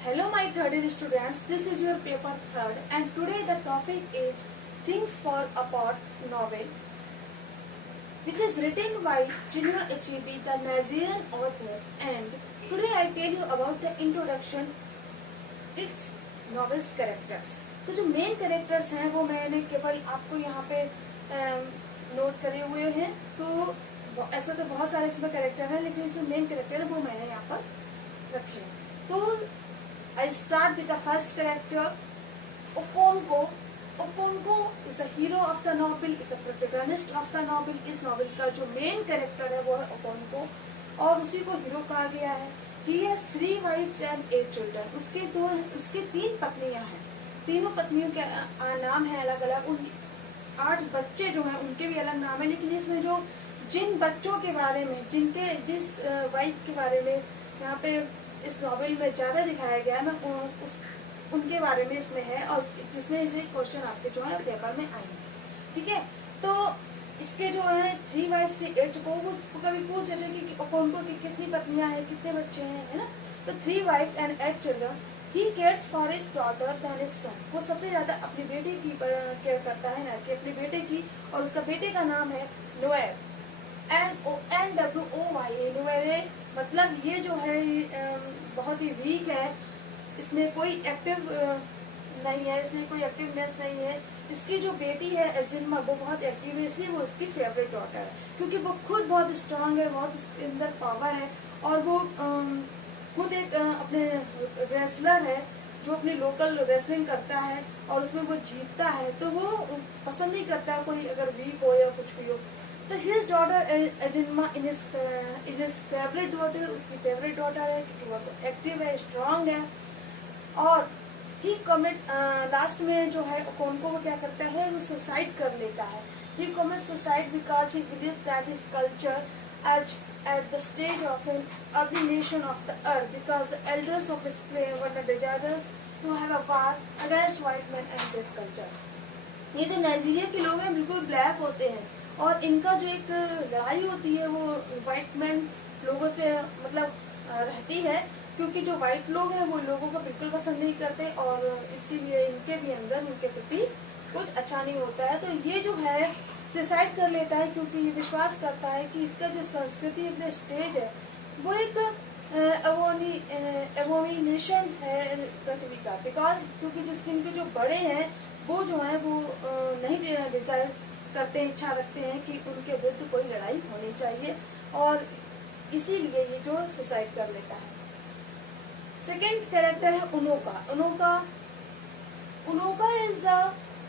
Hello my third year students, this is your paper third and today the topic is Things Fall Apart novel which is written by Chinua Achebe, the Nigerian author, and today I tell you about the introduction, its novel's characters. तो जो main characters हैं वो मैंने केवल आपको यहाँ पे note करे हुए हैं। तो ऐसे तो बहुत सारे इसमें कैरेक्टर हैं, लेकिन जो मेन कैरेक्टर है वो मैंने यहाँ पर रखे हैं। तो I start with the first character, Okonko. Okonko is the hero of the novel, is the protagonist of the novel. इस novel का जो main character है वो है Okonko और उसी को हीरो कहा गया है। He has 3 wives and 8 children. उसके 3 पत्नियां हैं। तीनों पत्नियों के नाम है अलग अलग। उन 8 बच्चे जो हैं उनके भी अलग नाम है, लेकिन इसमें जो जिन बच्चों के बारे में, जिस वाइफ के बारे में यहाँ पे इस नॉवेल में ज्यादा दिखाया गया है ना, उनके बारे में इसमें है और जिसमें इसे क्वेश्चन आपके जो है पेपर में आएंगे। ठीक है, तो इसके जो है 3 वाइफ्स थी, 8 को कभी पूछ देते कि उनको कितनी पत्नियां हैं, कितने बच्चे हैं, है ना। तो 3 wives and 8 children. He cares for his daughter than his son. वो सबसे ज्यादा अपनी बेटी की केयर करता है ना कि अपने बेटे की, और उसका बेटे का नाम है नोएल, NOWOYA, नोएले। मतलब ये जो है बहुत ही वीक है, इसमें कोई एक्टिव नहीं है, इसमें कोई एक्टिवनेस नहीं है। इसकी जो बेटी है एजिनमा, वो बहुत एक्टिव है, इसलिए वो उसकी फेवरेट डॉटर है, क्योंकि वो खुद बहुत स्ट्रांग है, बहुत उसके अंदर पावर है, और वो खुद एक अपने रेसलर है जो अपनी लोकल रेसलिंग करता है और उसमें वो जीतता है। तो वो पसंद नहीं करता है कोई अगर वीक हो या कुछ भी हो। तो his daughter Ezinma is his favourite daughter, उसकी फेवरेट डॉटर है क्योंकि वो एक्टिव है, स्ट्रांग है। और ही कमिट लास्ट में जो है ओकोनको वो क्या करता है, वो सुसाइड कर लेता है। He commit suicide because he believes that his culture as at the stage of an early nation of the earth, because the elders of his claim were the desirous to have a war against white men and their culture. ये जो Nigeria के लोग हैं बिल्कुल black होते हैं और इनका जो एक लड़ाई होती है वो व्हाइट मैन लोगों से मतलब रहती है, क्योंकि जो व्हाइट लोग हैं वो लोगों को बिल्कुल पसंद नहीं करते और इसीलिए इनके भी अंदर उनके प्रति कुछ अच्छा नहीं होता है। तो ये जो है सुसाइड कर लेता है क्योंकि ये विश्वास करता है कि इसका जो संस्कृति अपने स्टेज है वो एक एवोमिनेशन है पृथ्वी का, बिकॉज क्योंकि जिनके जो बड़े हैं वो जो है वो नहीं डिजायर करते हैं, इच्छा रखते हैं कि उनके विरुद्ध कोई लड़ाई होनी चाहिए, और इसीलिए ये जो सुसाइड कर लेता है। सेकेंड कैरेक्टर है Unoka. Unoka is the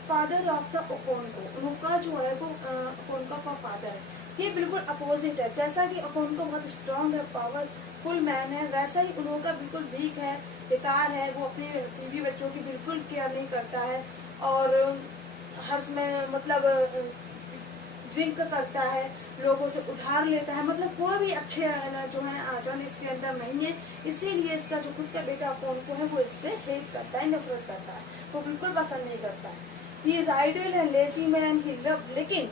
father of the Okonkwo. Unoka जो है वो ओकोनका का फादर है। ये बिल्कुल अपोजिट है। जैसा कि ओकोनको बहुत स्ट्रांग है, पावरफुल मैन है, वैसा ही उनोका बिल्कुल वीक है, बेकार है। वो अपने बीवी बच्चों की बिल्कुल केयर नहीं करता है और हर समय मतलब ड्रिंक करता है, लोगों से उधार लेता है, मतलब कोई भी अच्छे जो है आचरण इसके अंदर नहीं है। इसीलिए इसका जो खुद का बेटा ओकोनको है वो इससे हेट करता है, नफरत करता है, वो बिल्कुल पसंद नहीं करता है। He is ideal and lazy man he love, लेकिन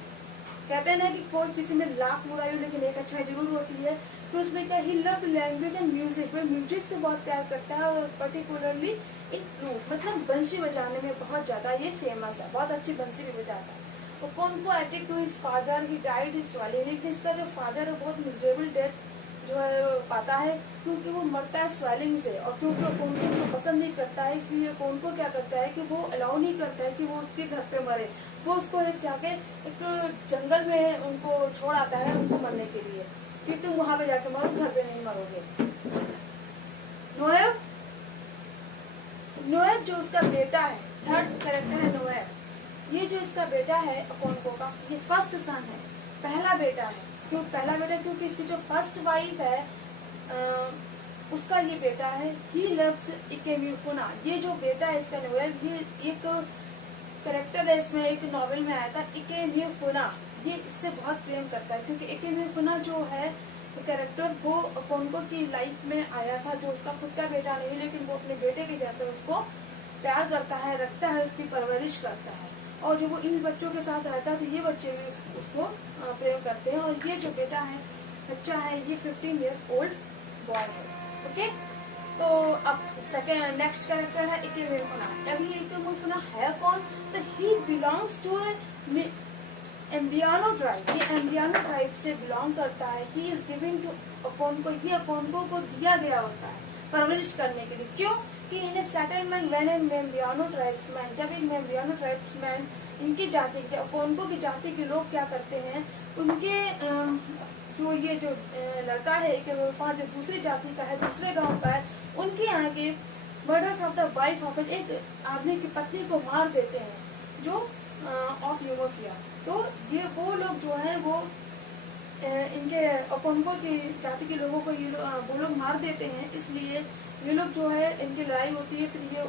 कहते हैं ना कि कोई किसी में लाख बुराई हो लेकिन एक अच्छाई जरूर होती है। तो उसमें क्या, ही लव लैंग्वेज एंड म्यूजिक, वो म्यूजिक से बहुत प्यार करता है और पर्टिकुलरली इन फ्लूट, मतलब बंसी बजाने में बहुत ज्यादा ये फेमस है, बहुत अच्छी बंसी भी बजाता है। Okonkwo hated to his father, he died his स्वाली, लेकिन इसका जो फादर है बहुत मिजरेबल डेथ जो है पाता है क्योंकि वो मरता है स्वेलिंग से, और क्योंकि ओकोनको उसको पसंद नहीं करता है इसलिए ओकोनको क्या करता है कि वो अलाउ नहीं करता है कि वो उसके घर पे मरे। वो उसको एक जाके एक जंगल में उनको छोड़ आता है उनको मरने के लिए कि तुम वहां पे जाके मरो, घर पे नहीं मरोगे। नोएब जो उसका बेटा है, थर्ड कैरेक्टर है नोएब। ये जो इसका बेटा है ओकोनको का, ये फर्स्ट सन है, पहला बेटा है। क्यों पहला बेटा? क्योंकि इसकी जो फर्स्ट वाइफ है उसका ये बेटा है। He loves Ikemefuna. ये जो बेटा है इसका नोएब, ये एक कैरेक्टर है इसमें, एक नॉवेल में आया था इकेम्यूफुना। ये इससे बहुत प्रेम करता है क्योंकि इकेम्यूफुना जो है कैरेक्टर वो ओकोनको की लाइफ में आया था, जो उसका खुद का बेटा नहीं, लेकिन वो अपने बेटे के जैसे उसको प्यार करता है, रखता है, उसकी परवरिश करता है, और जो वो इन बच्चों के साथ रहता है तो ये बच्चे भी उसको प्रेम करते हैं। और ये जो बेटा है, बच्चा है, ये 15 years old बॉय है। ओके, तो अब सेकेंड नेक्स्ट कैरेक्टर है इकेमुल्फना। अभी इकेमुल्फना है कौन? तो he belongs to Mbaino tribe. ये एम्बियानो ट्राइब से बिलोंग करता है। He is giving to Okonkwo. ये अपोनको को दिया गया होता है परवरिश करने के लिए। क्यों? कि इन्हें settlement when in Mbaino tribes man, जब इन मेम्बियानो ट्राइब्स मैन इनकी जाति के अपोनको की जाति के लोग क्या करते हैं, उनके जो ये जो लड़का है इकेमुल्फना जो दूसरी जाति का है, दूसरे गांव का है, उनके यहाँ के murders of the wife of एक आदमी की पत्नी को मार देते हैं जो ऑफ यूमोफिया। तो ये वो लोग जो है वो इनके अपोनको की जाति के लोगों को ये वो लोग मार देते हैं। इसलिए ये लोग जो है इनकी लड़ाई होती है। फिर ये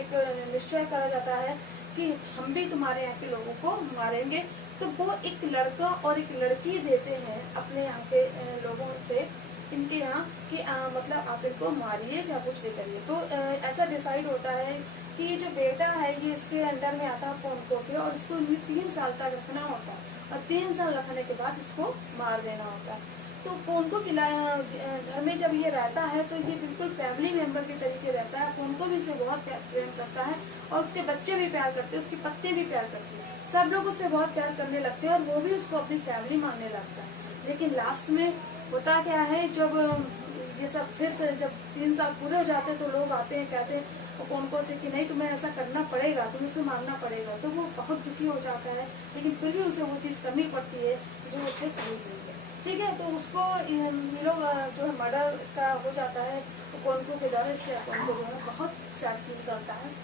एक निश्चय करा जाता है कि हम भी तुम्हारे यहाँ के लोगों को मारेंगे। तो वो एक लड़का और एक लड़की देते हैं अपने यहाँ के लोगों से इनके यहाँ कि मतलब आप इनको मारिए या कुछ भी करिए। तो ऐसा डिसाइड होता है कि ये जो बेटा है ये इसके अंडर में आता है अपोनको के, और इसको 3 साल तक रखना होता है, और 3 साल रखने के बाद इसको मार देना होता है। तो अपोनको के घर में जब ये रहता है तो ये बिल्कुल फैमिली मेंबर के तरीके रहता है। अपोनको भी इसे बहुत प्रेम करता है, और उसके बच्चे भी प्यार करते हैं, उसकी पत्नी भी प्यार करती है, सब लोग उससे बहुत प्यार करने लगते हैं, और वो भी उसको अपनी फैमिली मानने लगता है। लेकिन लास्ट में होता क्या है, जब ये सब फिर से जब 3 साल पूरे हो जाते हैं तो लोग आते हैं, कहते हैं अपोनको से कि नहीं तुम्हें ऐसा करना पड़ेगा, तुम्हें उसे मारना पड़ेगा। तो वो बहुत दुखी हो जाता है, लेकिन फिर भी उसे वो चीज करनी पड़ती है जो उसे कही गई है। ठीक है, तो उसको ये लोग जो है मर्डर इसका हो जाता है अपोनको के द्वारा। इससे अपोनको जो है बहुत सैड फील करता है।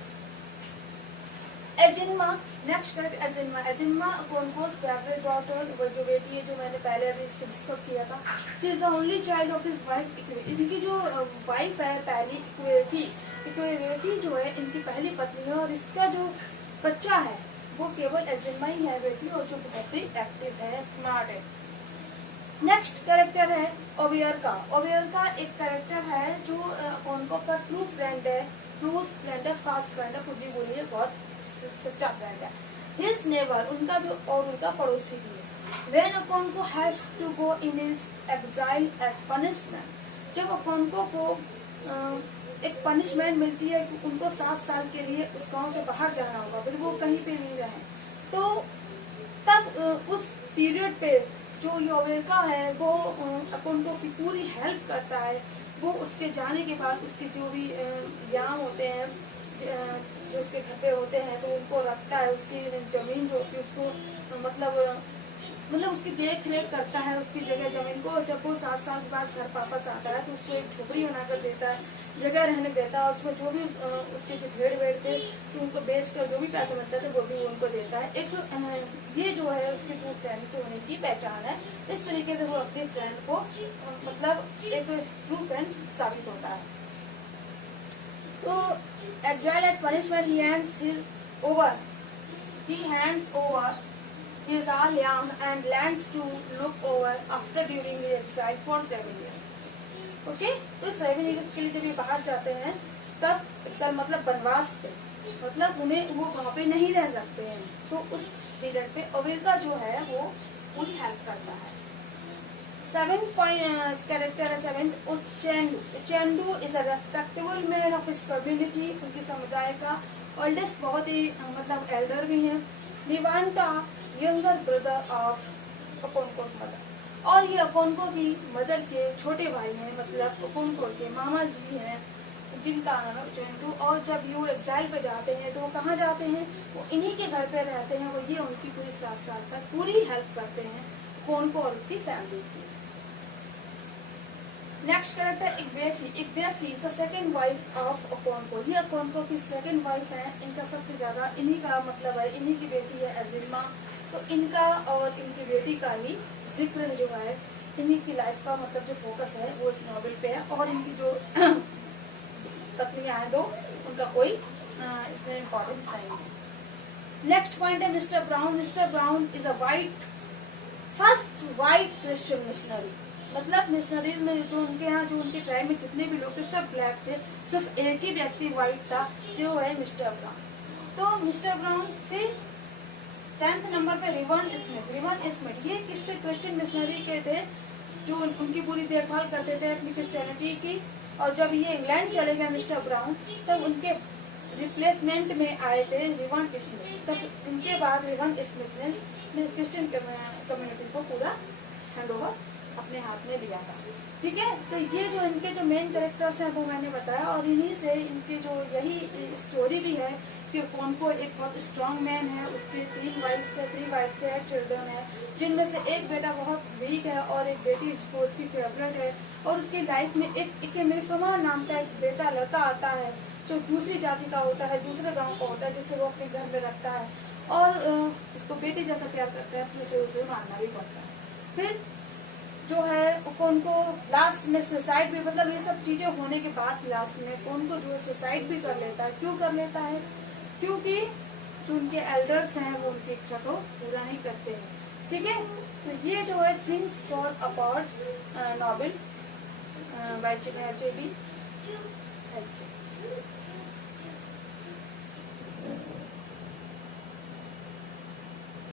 एजिनमा, नेक्स्ट करेक्ट एजिनमा। एजिनमा अपोनकोस फेवरेट डॉटर, वो जो बेटी है जो मैंने पहले अभी इसको डिस्कस किया था। She is the only child of his wife Ekwefi. इनकी जो वाइफ है पहली इक्वेफी जो है इनकी पहली पत्नी है, और इसका जो बच्चा है वो केवल एजिनमा ही है बेटी, और जो बहुत ही एक्टिव है, स्मार्ट है। नेक्स्ट कैरेक्टर है ओबियरका। ओबियरका एक कैरेक्टर है जो अपोनको का ट्रू फ्रेंड है, क्लोज फ्रेंड है, फास्ट फ्रेंड है, खुद भी बोलिए बहुत सच्चा फ्रेंड है। हिज नेबर, उनका जो और उनका पड़ोसी भी है। When Okonkwo has to go in his exile as punishment, जब अपोनको को एक पनिशमेंट मिलती है कि उनको 7 साल के लिए उस गांव से बाहर जाना होगा, फिर वो कहीं पे नहीं रहे, तो तब उस पीरियड पे जो ओबियरका है वो अपोनको की पूरी हेल्प करता है। वो उसके जाने के बाद उसके जो भी याम होते हैं जो उसके घर पे होते हैं तो उनको रखता है, उसकी जमीन जो होती है उसको मतलब उसकी देख रेख करता है उसकी जगह जमीन को। जब वो 7 साल के बाद घर वापस आता है तो उसको एक झोपड़ी बनाकर देता है, जगह रहने देता है, उसमें जो भी उसके जो भेड़ वेड़ थे तो उनको बेचकर जो भी पैसे मिलता है वो भी उनको देता है। एक ये जो है उसके ट्रू फ्रेंड को होने की पहचान है। इस तरीके से वो अपने फ्रेंड को मतलब एक ट्रू फ्रेंड साबित होता है। तो exile as punishment he hands over his young and lands to look over after during the exile for 7 years. Okay, तो 7 years के लिए जब ये बाहर जाते हैं तब एक्साइल मतलब वनवास पे, मतलब उन्हें वो वहाँ पे नहीं रह सकते हैं, तो उस पीरियड पे ओबियरका जो है वो उनकी हेल्प करता है। 7th कैरेक्टर है 7th Uchendu. Uchendu is a respectable man of his community, उनकी समुदाय का ओल्डेस्ट बहुत ही मतलब एल्डर भी हैं। निवांटा यंगर ब्रदर ऑफ अपोनकोस मदर, और ये अपोनको की मदर के छोटे भाई हैं, मतलब अपोनको के मामा जी हैं जिनका नाम है उचेंडू। और जब ये एग्जाइल पे जाते हैं तो वो कहाँ जाते हैं, वो इन्हीं के घर पे रहते हैं। वो ये उनकी पूरी 7 साल तक पूरी हेल्प करते हैं अपोनको और उसकी फैमिली की। Next character Ekwefi. Ekwefi is the second wife of Okonkwo. ये अपोनको की सेकंड वाइफ है। इनका सबसे ज्यादा इन्हीं का मतलब है, इन्हीं की बेटी है एजिनमा, तो इनका और इनकी बेटी का ही जिक्र जो है इन्हीं की लाइफ का मतलब जो फोकस है वो इस नॉवेल पे है। और इनकी जो पत्नियां हैं दो, उनका कोई इसमें इम्पोर्टेंस नहीं है। नेक्स्ट पॉइंट है mister brown. Mister brown is a first white Christian missionary, मतलब मिशनरीज में जो उनके यहाँ जो उनके ट्राइब में जितने भी लोग थे सब ब्लैक थे, सिर्फ एक ही व्यक्ति व्हाइट था जो है मिस्टर ब्राउन। तो मिस्टर ब्राउन फिर 10th नंबर पे रिवन स्मिथ। रिवन स्मिथ ये क्रिश्चियन मिशनरी के थे जो उनकी पूरी देखभाल करते थे अपनी क्रिश्चियनिटी की। और जब ये इंग्लैंड चले गए मिस्टर ब्राउन, तब उनके रिप्लेसमेंट में आए थे रिवन स्मिथ। तब उनके बाद रिवन स्मिथ ने क्रिश्चियन कम्युनिटी को पूरा हैंडओवर अपने हाथ में लिया था। ठीक है, तो ये जो इनके जो मेन कैरेक्टर्स हैं वो मैंने बताया, और इन्हीं से इनकी जो यही स्टोरी भी है कि कौनको एक बहुत स्ट्रांग मैन है, उसके 3 वाइफ से चिल्ड्रन है, जिनमें से एक बेटा बहुत वीक है और एक बेटी उसकी फेवरेट है। और उसकी लाइफ में एक मेफमा नाम का एक बेटा लड़का आता है जो दूसरी जाति का होता है, दूसरे गांव का होता है, जिससे वो अपने घर में रखता है और उसको बेटी जैसा प्यार करता है, फिर उसे मारना भी पड़ता है। फिर जो है उनको लास्ट में सुसाइड भी, मतलब ये सब चीजें होने के बाद लास्ट में उनको जो है सुसाइड भी कर लेता है। क्यों कर लेता है? क्योंकि जो उनके एल्डर्स हैं वो उनकी इच्छा को पूरा नहीं करते हैं। ठीक है, तो ये जो है things fall apart novel by JB.